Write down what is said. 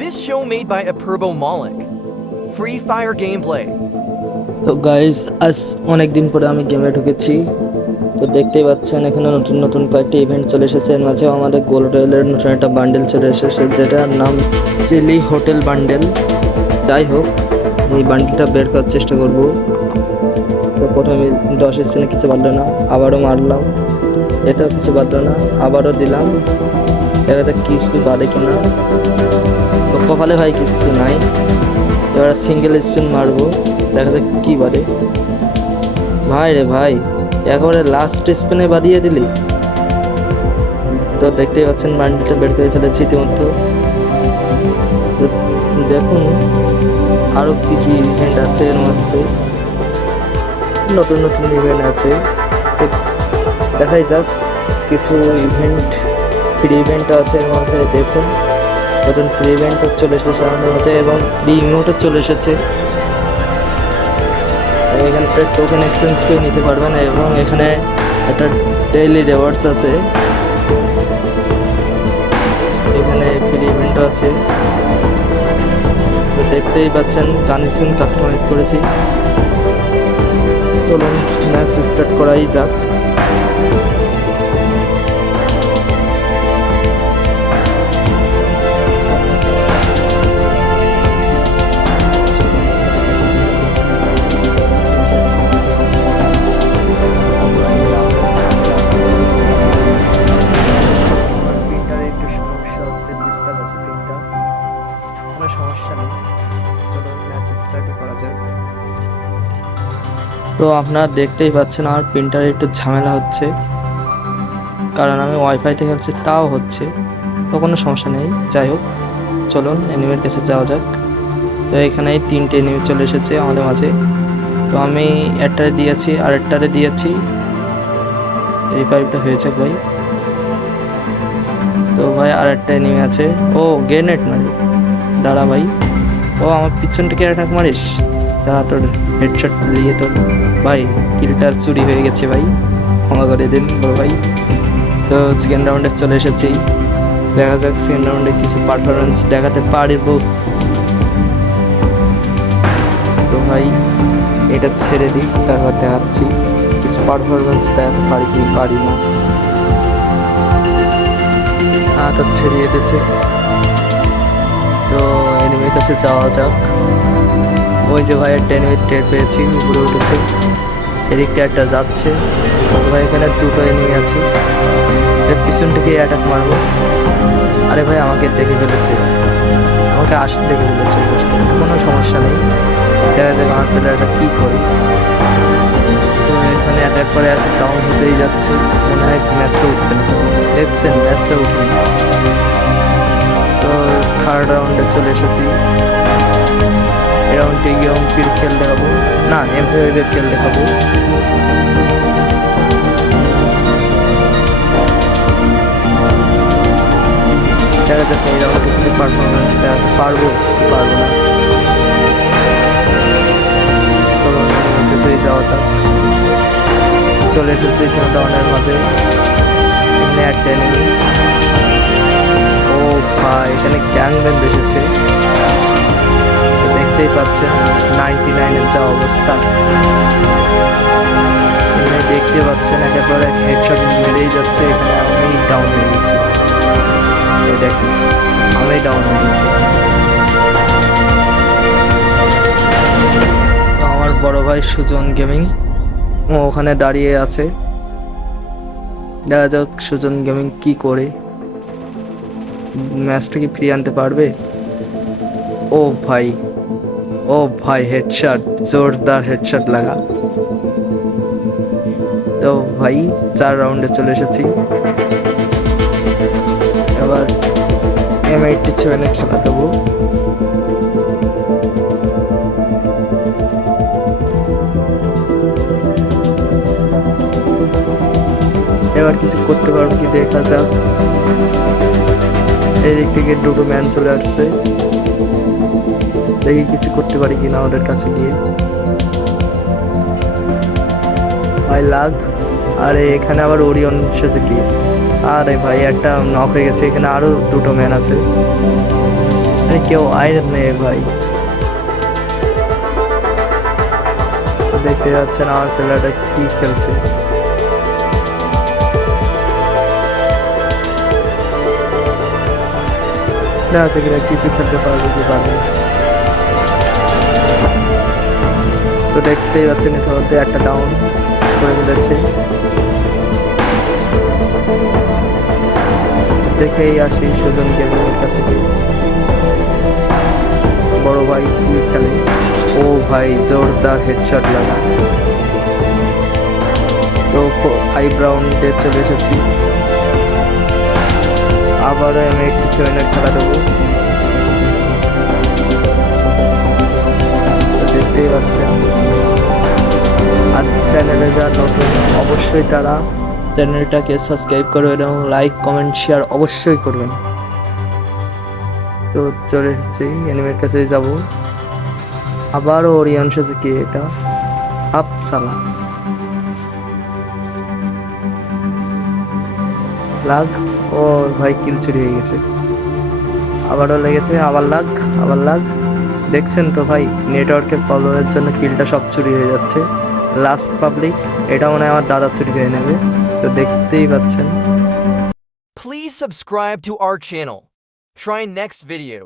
This show made by Apurbo Malik. Free Fire gameplay. তো guys, আজ অনেক দিন পরে আমি গেমে ঢুকেছি। তো দেখতেই পাচ্ছেন এখানে নতুন নতুন কয়েকটি ইভেন্ট চলে এসেছে। এর মাঝেও আমাদের গোল্ড রয়েলের নতুন একটা বান্ডেল চলে এসেছে, যেটার নাম চিলি হোটেল বান্ডেল। যাই হোক, এই বান্ডেলটা বের করার চেষ্টা করব। তো প্রথমে 10 স্পিনে কিছু বাড়লো না, আবারও মারলাম, এটাও কিছু বাড়লো না, আবারও দিলাম, দেখা যাক কিছু বাড়ে কিনা। তো কপালে ভাই কিছু নাই, এবার সিঙ্গেল স্পিন মারবো, দেখা যাক কি বাদে। ভাই রে ভাই, একেবারে লাস্ট স্পিনে বাদিয়ে দিলি। তো দেখতেই পাচ্ছেন বান্ডিলটা বের করে ফেলেছি ইতিমধ্যে। দেখুন আরো কি কি ইভেন্ট আছে এর মধ্যে, নতুন নতুন ইভেন্ট আছে। দেখাই যাক, কিছু ইভেন্ট ফ্রি ইভেন্ট আছে এর মাঝে। দেখুন নতুন ফ্রি ইভেন্টও চলে এসেছে আমাদের মাঝে এবং রিমোটও চলে এসেছে। এখানটা টোকেন এক্সচেঞ্জ কেউ নিতে পারবে না এবং এখানে একটা ডেইলি রিওয়ার্ডস আছে, এখানে ফ্রি ইভেন্টও আছে। তো দেখতেই পাচ্ছেন কানেকশন কাস্টমাইজ করেছি। চলুন ম্যাচ স্টার্ট করাই যাক। তো আপনারা দেখতেই পাচ্ছেন আমার প্রিন্টারে একটু ঝামেলা হচ্ছে, কারণ আমি ওয়াইফাইতে খেলছি, তাও হচ্ছে। তো কোনো সমস্যা নেই, যাই হোক চলুন এনিমির কাছে যাওয়া যাক। তো এখানে 3টে এনিমি চলে এসেছে আমাদের মাঝে। তো আমি একটারে দিয়েছি আর একটারে দিয়েছি, রিভাইভটা হয়েছে ভাই। তো ভাই আর একটা এনিমি আছে, ও গ্রেনেড মারি, দাঁড়া ভাই। ও আমার পিছন থেকে অ্যাটাক মারিস, দাঁড়া তোর হেডশট দিয়ে তোর ভাই কিলটার চুরি হয়ে গেছে ভাই, ক্ষমা করে দিন বড় ভাই। তো সেকেন্ড রাউন্ডে চলে এসেছি, দেখা যাক সেকেন্ড রাউন্ডে কিছু পারফরমেন্স দেখাতে পারবো। তো ভাই এটা ছেড়ে দিই, তারপর দেখাচ্ছি কিছু পারফরমেন্স দেখাতে পারি কি পারি না। হাতটা ছেড়িয়ে দিয়েছে। তো এনিমির কাছে যাওয়া যাক। ওই যে ভাই একটা এনিমি টের পেয়েছি, উপরে উঠেছে, এদিকটা একটা যাচ্ছে। ভাই এখানে 2টো এনিমি আছে, এর পিছন থেকে অ্যাটাক মারবো। আরে ভাই আমাকে দেখে ফেলেছে, আমাকে আসতে দেখে ফেলেছে, কোনো সমস্যা নেই, দেখা যাক আমার প্লেয়ারটা কী করে। তো এখানে একের পরে এক ডাউন হতেই যাচ্ছে, মনে হয় ম্যাচটা উঠবে না। দেখছেন ম্যাচটা উঠবে। তো থার্ড রাউন্ডে চলে এসেছি। রাউন্ডে গিয়ে এমপির খেল দেখাবো, না এমপিওয়ের খেল দেখাবো। দেখা যাচ্ছে এই রাউন্ডে কিছু পারফরমেন্স দেখাতে পারবো কি পারবো না। চলো কিছুই যাওয়া যাক। চলে এসেছি ডাউনের মাঝে, এখানে একটা এনিমি। ও ভাই এখানে গ্যাং ব্যান্ড এসেছে, দেখতেই পাচ্ছেন 99-এর যা অবস্থা। এখানে দেখতে পাচ্ছেন একেবারে হেডশট মেরেই যাচ্ছে, এখানে আমি ডাউন হয়ে গেছি। দেখুন আমি ডাউন হয়ে গেছি। আমার বড় ভাই সুজন গেমিং ও ওখানে দাঁড়িয়ে আছে, দেখা যাক সুজন গেমিং কি করে, ম্যাচটা কি ফিরিয়ে আনতে পারবে। ও ভাই, ও ভাই হেডশট, জোরদার হেডশট লাগা। তো ভাই 4 রাউন্ডে চলে এসেছি, এবার M87 খেলা দেবো। এবার কিছু করতে পারবো কি দেখা যাক। এদিক থেকে 2টো ম্যান চলে আসছে, দেখি কিছু করতে পারি কিনা ওদের কাছে গিয়ে। ভাই লাগ, আরে এখানে আবার ওরিয়ন এসেছে কি, আরে ভাই একটা নক হয়ে গেছে, এখানে আরো 2টো ম্যান আছে। এখানে কেউ আয়রন নেই ভাই। দেখতে যাচ্ছেন আমার প্লেয়ারটা কি খেলছে। না আছে কিনা কিছু খেলতে পারবে কি পারবে না। তো দেখতেই পাচ্ছেন ইতিমধ্যে একটা ডাউন করে ফেলেছে। দেখেই আসি সুজন গেমিংয়ের কাছে গিয়ে। বড় ভাই কি খেলে, ও ভাই জোরদার হেডশট লাগা। তো 5 রাউন্ডে চলে এসেছি, আবারও M87 এর খেলা দেবো। দেখতেই পাচ্ছেন, আর চ্যানেলে যা নতুন অবশ্যই তারা চ্যানেলটাকে সাবস্ক্রাইব করবেন এবং লাইক কমেন্ট শেয়ার অবশ্যই করবেন। তো চলে এসেছি এনিমের কাছে যাব। আবারও ওরিয়ন এসেছে, কি এটা আপ সালা লাগ। ও ভাই কিল চুরি হয়ে গেছে, আবারও লেগেছে, আবার লাগ আবার লাগ। দেখছেন তো ভাই নেটওয়ার্কের প্রবলেমের জন্য কিলটা সব চুরি হয়ে যাচ্ছে। লাস্ট পাবলিক, এটা মনে হয় আমার দাদা চুরি হয়ে নেবে। তো দেখতেই পাচ্ছেন। Please subscribe to our channel. Try next video.